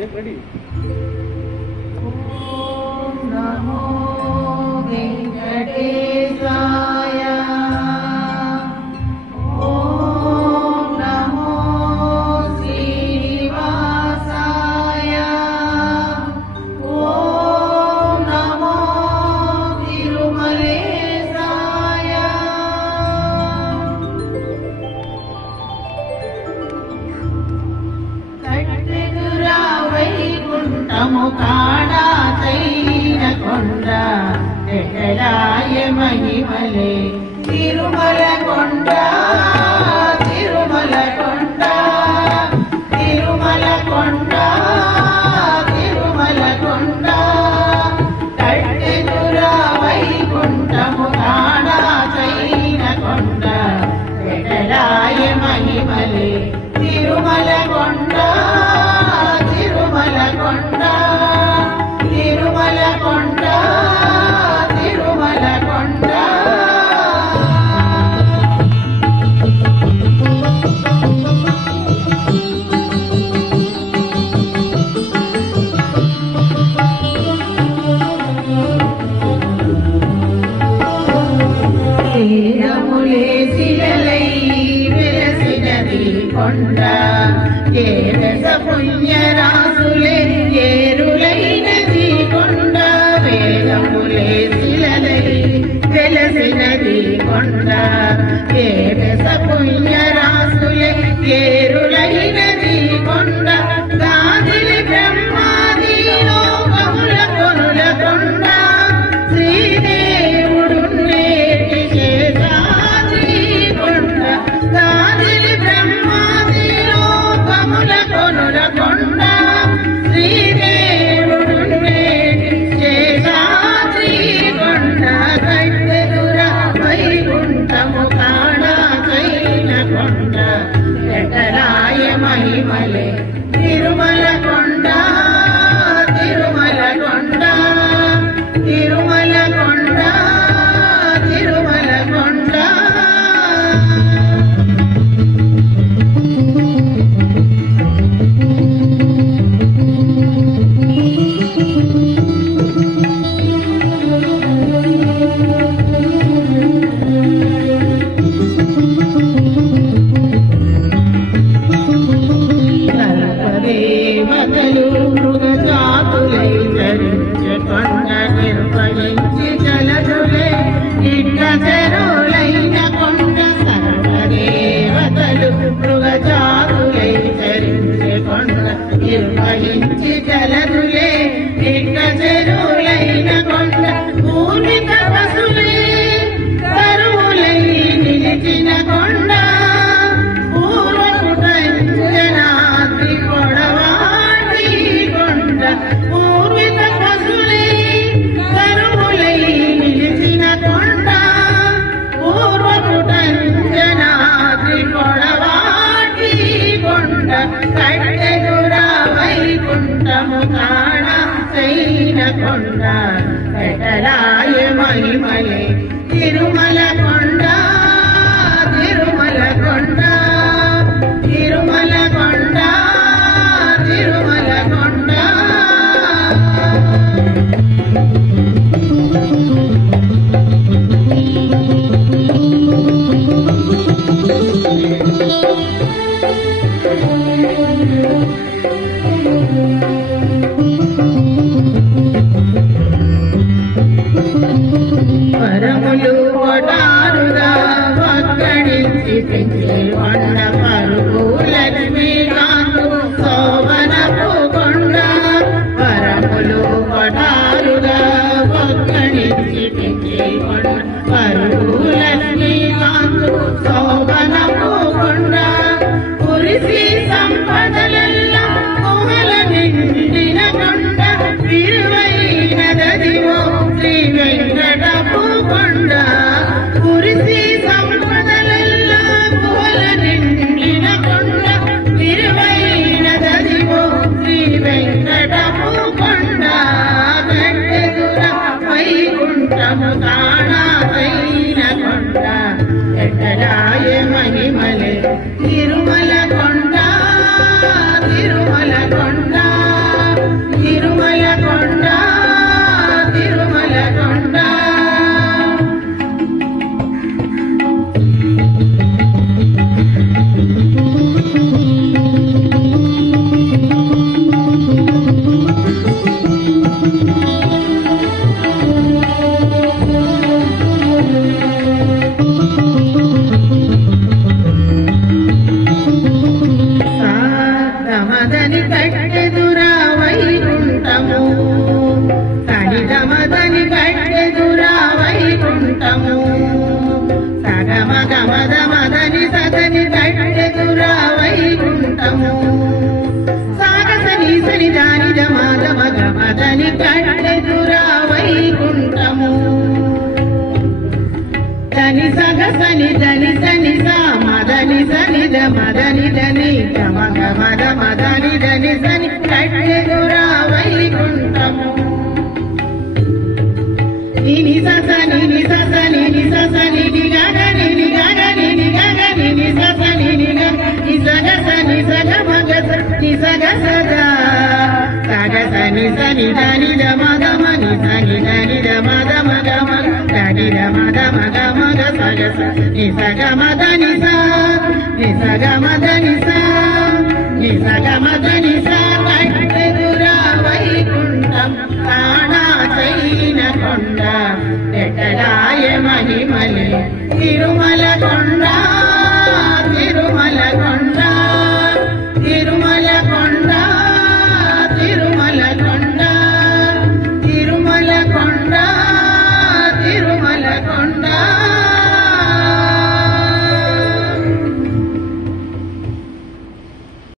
Ready. ఓం నమో వెంకటేశాయ. ఓం నమో శ్రీనివాసాయ. ఓం నమో తిరుమలేశాయ. కట్టెదురా వైకుంఠము కాడా తైన కొండ ఎటలాయ మహిమలే తిరుమల కొండ. తిరుమల కొండ తిరుమల కొండ తిరుమల కొండ. కట్టెదురా వైకుంఠము కాడా తైన కొండ ఎటలాయ మహిమలే తిరుమల కొండ. తిరుమల కొండ తిరుమల కొండ తిరుమల కొండ. తీరములే శిలలై వెలసినది కొండ. ఏదస పుణ్యరాసులే ఏరులైనది కొండ. వేదములే శిలలై వెలసినది కొండ. ఏదస పుణ్యరాసులే ఏరులైనది కొండ. గాదిలి బ్రహ్మాది లోకముల కొనుల కొండ. శ్రీదేవుడు నేటి శేషాద్రి కొండ. గాదిలి బ్రహ్మాది లోకముల కొనుల కొండ. శ్రీదేవుడు నేటి శేషాద్రి కొండ. కట్టెదురా వైకుంఠము కాడా తైన కొండ ఎటలాయ మహిమలే తిరుమల కొండ. తిరుమల కొండ తిరుమల కొండ తిరుమల కొండ. దేవతలు మృగజాతులై ధరించే కొండ. నిర్వహించి జలదులే ఇట్ట చెరువులైన కొండ. సర్వదేవతలు మృగజాతులై ధరించే కొండ. నిర్వహించి జలదులే ఇట్ట చెరువులైన కొండ. భూమి తపసులే కరువులై నిలిచిన కొండ. పూర్వపుటంజనాద్రి పొడవాటి కొండ. పూర్విత పశులై కరువులై నిలిచిన కొండ. పూర్వపుటంజనాద్రి పొడవాటి కొండ. కట్టెదురా వైకుంఠము కాడా తైన కొండ ఎటలాయ మహిమలే తిరుమల కొండ. తిరుమల కొండ తిరుమల కొండ తిరుమల కొండ. వరములు కొటారుగా వక్కడించి పెంచే కొండ. పరుగు లక్ష్మీకాంతు శోభనపు కొండ. వరములు కొటారుగా వక్కడించి పెంచే కొండ. పరుగు లక్ష్మీకాంతు శోభనపు కొండ. కురిసి సంపదలెల్లా కుమల నిండిన కొండ. విలువైనదదివో శ్రీ వెంకటపు కొండ. కురిసి సంపదలెల్లా కుమల నిండిన సగ సని దని సని సా మదని సని ద మదని దని గమగ మద మదని దని సని కట్టెగురా వైకుంఠము నిని సస నిని సస నిని సస నిని గగ నిని గగ నిని గగ నిని సస నిని గగ ని సగ సని సగ మగ ని సగ సగ సగ సని సని దని ద మగ మని సని దని ద మగ మగ మగ దని ద మగ మగ మగ సగ స ని సగ మద ని స ని సగ మద ని స ని సగ మద ని స కట్టెదురా వైకుంఠం ప్రాణా చైన కొండ ఎటలాయ మహిమలే